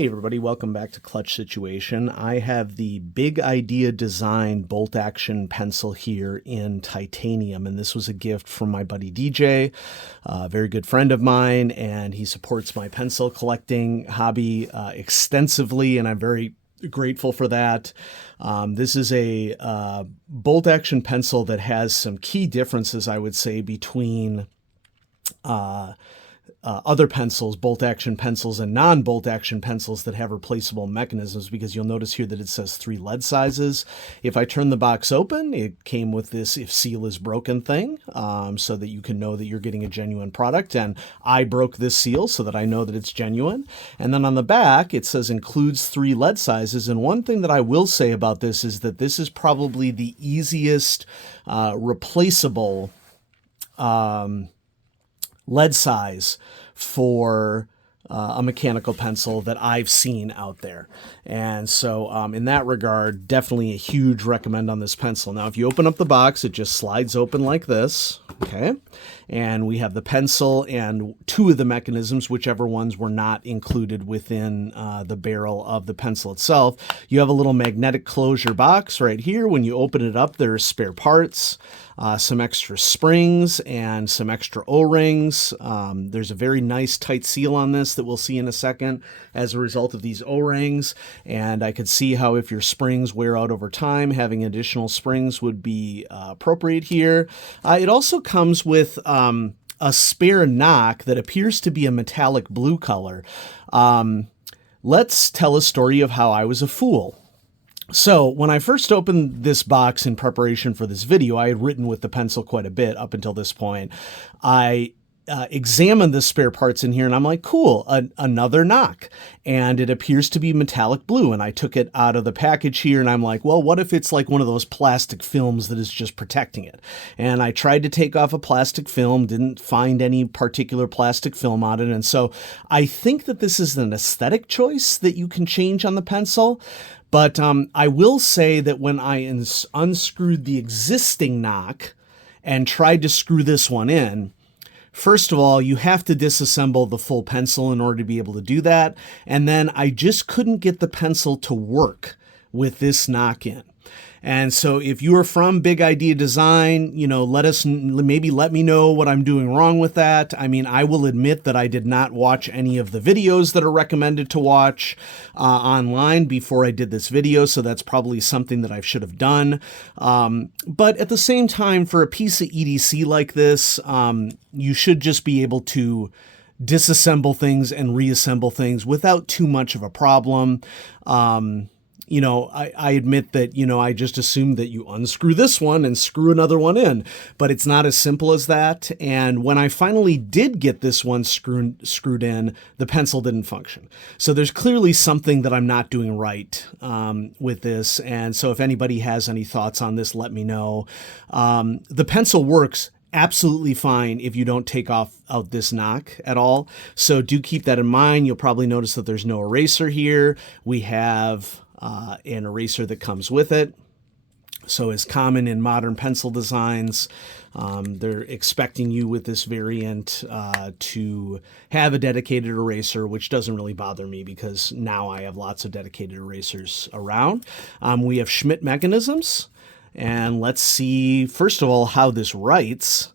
Hey everybody, welcome back to Clutch Situation. I have the Big Idea Design bolt action pencil here in titanium, and this was a gift from my buddy DJ, a very good friend of mine, and he supports my pencil collecting hobby extensively, and I'm very grateful for that. This is a bolt action pencil that has some key differences, I would say, between other pencils, bolt action pencils, and non-bolt action pencils that have replaceable mechanisms, because you'll notice here that it says 3 lead sizes. If I turn the box open, it came with this "if seal is broken" thing, so that you can know that you're getting a genuine product, and I broke this seal so that I know that it's genuine. And then on the back it says includes 3 lead sizes, and one thing that I will say about this is that this is probably the easiest replaceable lead size for a mechanical pencil that I've seen out there. And so in that regard, definitely a huge recommend on this pencil. Now, if you open up the box, it just slides open like this, okay? And we have the pencil and 2 of the mechanisms, whichever ones were not included within the barrel of the pencil itself. You have a little magnetic closure box right here. When you open it up, there's spare parts, some extra springs, and some extra O-rings. There's a very nice tight seal on this that we'll see in a second as a result of these O-rings. And I could see how if your springs wear out over time, having additional springs would be appropriate here. It also comes with a spare knock that appears to be a metallic blue color. Let's tell a story of how I was a fool. So when I first opened this box in preparation for this video, I had written with the pencil quite a bit up until this point. I examined the spare parts in here, and I'm like, cool, another knock. And it appears to be metallic blue. And I took it out of the package here, and I'm like, well, what if it's like one of those plastic films that is just protecting it? And I tried to take off a plastic film, didn't find any particular plastic film on it. And so I think that this is an aesthetic choice that you can change on the pencil. But I will say that when I unscrewed the existing knock and tried to screw this one in, first of all, you have to disassemble the full pencil in order to be able to do that. And then I just couldn't get the pencil to work with this knock in. And so if you are from Big Idea Design, maybe let me know what I'm doing wrong with that. I mean, I will admit that I did not watch any of the videos that are recommended to watch online before I did this video, so that's probably something that I should have done. But at the same time, for a piece of EDC like this, you should just be able to disassemble things and reassemble things without too much of a problem. I admit that, I just assumed that you unscrew this one and screw another one in, but it's not as simple as that. And when I finally did get this one screwed in, the pencil didn't function. So there's clearly something that I'm not doing right with this. And so if anybody has any thoughts on this, let me know. The pencil works absolutely fine if you don't take out this knock at all. So do keep that in mind. You'll probably notice that there's no eraser here. We have an eraser that comes with it. So as common in modern pencil designs, they're expecting you with this variant to have a dedicated eraser, which doesn't really bother me because now I have lots of dedicated erasers around. We have Schmidt mechanisms, and let's see, first of all, how this writes,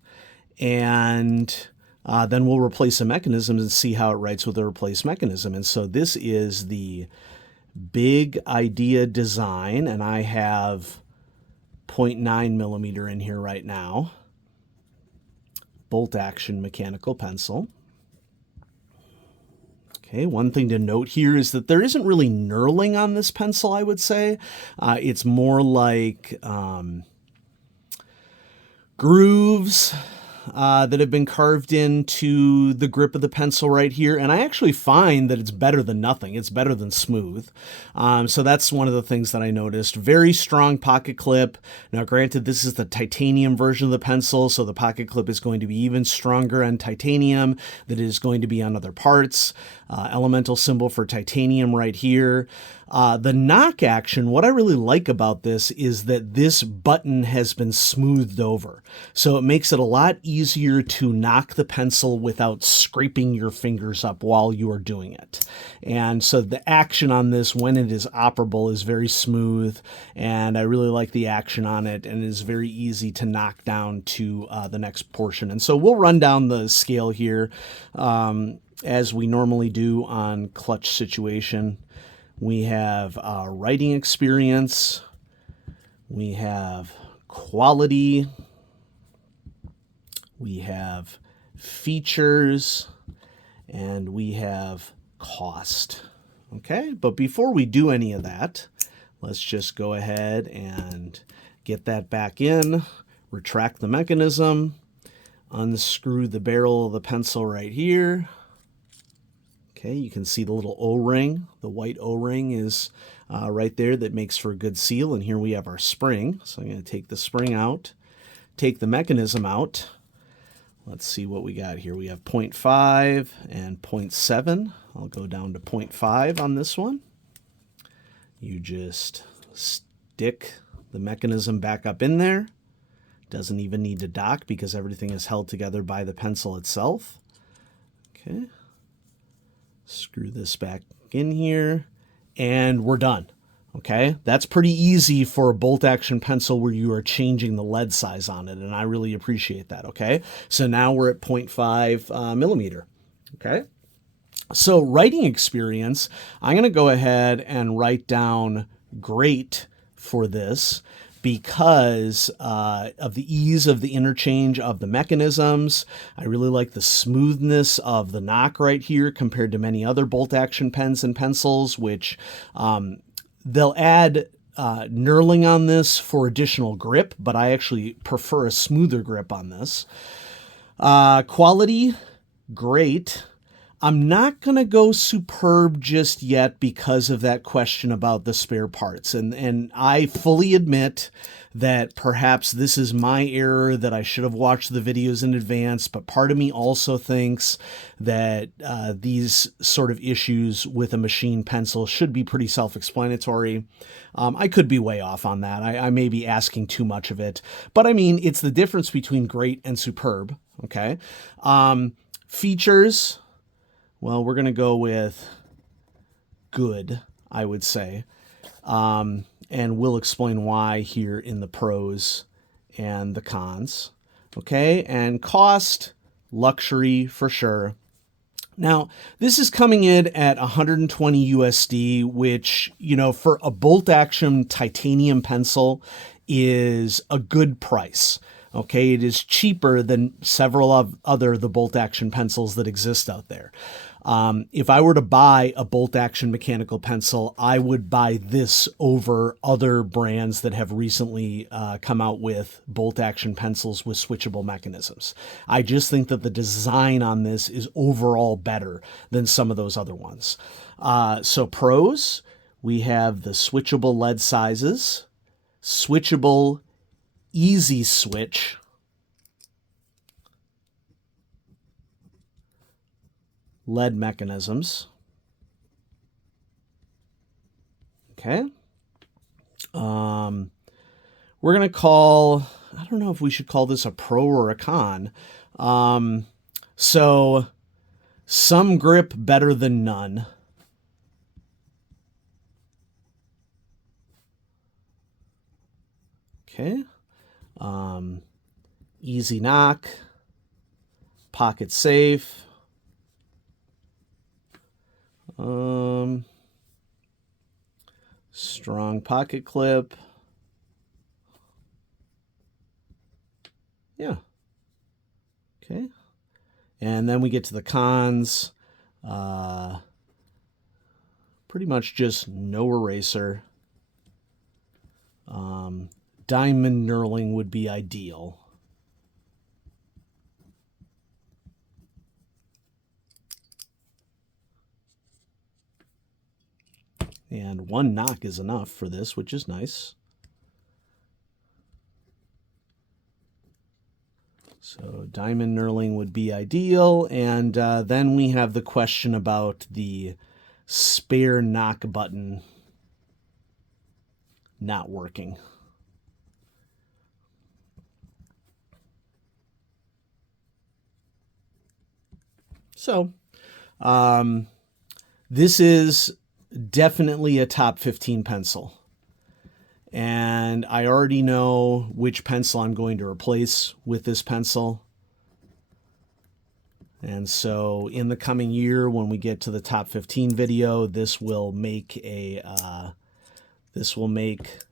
and then we'll replace the mechanisms and see how it writes with a replaced mechanism. And so this is the Big Idea Design, and I have 0.9 millimeter in here right now. Bolt action mechanical pencil. Okay, one thing to note here is that there isn't really knurling on this pencil, I would say. It's more like grooves that have been carved into the grip of the pencil right here. And I actually find that it's better than nothing. It's better than smooth. So that's one of the things that I noticed. Very strong pocket clip. Now, granted, this is the titanium version of the pencil, so the pocket clip is going to be even stronger on titanium than it is going to be on other parts. Elemental symbol for titanium right here. The knock action, what I really like about this is that this button has been smoothed over. So it makes it a lot easier easier to knock the pencil without scraping your fingers up while you are doing it. And so the action on this, when it is operable, is very smooth, and I really like the action on it, and it is very easy to knock down to the next portion. And so we'll run down the scale here as we normally do on clutch situation. We have writing experience, we have quality, we have features, and we have cost. Okay, but before we do any of that, let's just go ahead and get that back in, retract the mechanism, unscrew the barrel of the pencil right here. Okay, you can see the little O-ring. The white O-ring is right there that makes for a good seal, and here we have our spring. So I'm going to take the spring out, take the mechanism out. Let's see what we got here. We have 0.5 and 0.7. I'll go down to 0.5 on this one. You just stick the mechanism back up in there. Doesn't even need to dock because everything is held together by the pencil itself. Okay. Screw this back in here, and we're done. Okay, that's pretty easy for a bolt action pencil where you are changing the lead size on it, and I really appreciate that. Okay, so now we're at 0.5 millimeter. Okay, so writing experience, I'm going to go ahead and write down great for this because of the ease of the interchange of the mechanisms. I really like the smoothness of the knock right here compared to many other bolt action pens and pencils, which they'll add knurling on this for additional grip, but I actually prefer a smoother grip on this. Quality, great. I'm not going to go superb just yet because of that question about the spare parts. And I fully admit that perhaps this is my error, that I should have watched the videos in advance, but part of me also thinks that these sort of issues with a machine pencil should be pretty self-explanatory. I could be way off on that. I may be asking too much of it, but I mean, it's the difference between great and superb, okay? Features, well, we're going to go with good, I would say. And we'll explain why here in the pros and the cons. Okay, and cost, luxury for sure. Now, this is coming in at 120 USD, which, you know, for a bolt action titanium pencil is a good price. Okay, it is cheaper than several of the bolt action pencils that exist out there. If I were to buy a bolt action mechanical pencil, I would buy this over other brands that have recently come out with bolt action pencils with switchable mechanisms. I just think that the design on this is overall better than some of those other ones. So pros, we have the switchable lead sizes, switchable easy switch, lead mechanisms. Okay. We're going to call, I don't know if we should call this a pro or a con. So some grip better than none. Okay. Easy knock, pocket safe. Strong pocket clip. Yeah. Okay. And then we get to the cons. Pretty much just no eraser. Diamond knurling would be ideal. And one knock is enough for this, which is nice. So diamond knurling would be ideal. And then we have the question about the spare knock button not working. So this is definitely a top 15 pencil. And I already know which pencil I'm going to replace with this pencil. And so in the coming year, when we get to the top 15 video, this will make an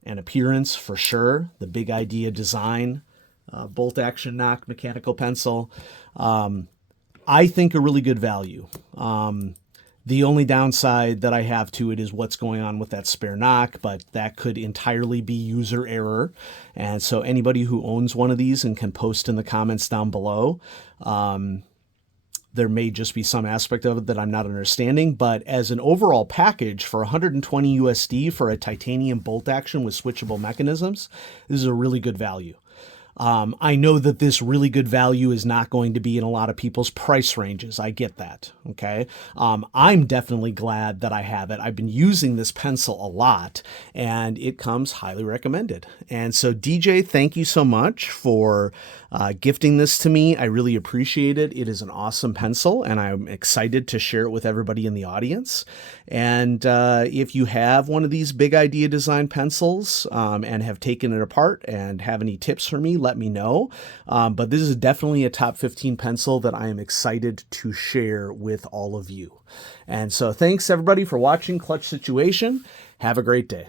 appearance for sure. The Big Idea Design bolt action knock mechanical pencil. I think a really good value. The only downside that I have to it is what's going on with that spare knock, but that could entirely be user error. And so anybody who owns one of these and can post in the comments down below, there may just be some aspect of it that I'm not understanding, but as an overall package for 120 USD for a titanium bolt action with switchable mechanisms, this is a really good value. I know that this really good value is not going to be in a lot of people's price ranges. I get that. Okay. I'm definitely glad that I have it. I've been using this pencil a lot and it comes highly recommended. And so DJ, thank you so much for gifting this to me. I really appreciate it. It is an awesome pencil and I'm excited to share it with everybody in the audience. And if you have one of these Big Idea Design pencils and have taken it apart and have any tips for me, let me know. But this is definitely a top 15 pencil that I am excited to share with all of you. And so thanks everybody for watching Clutch Situation. Have a great day.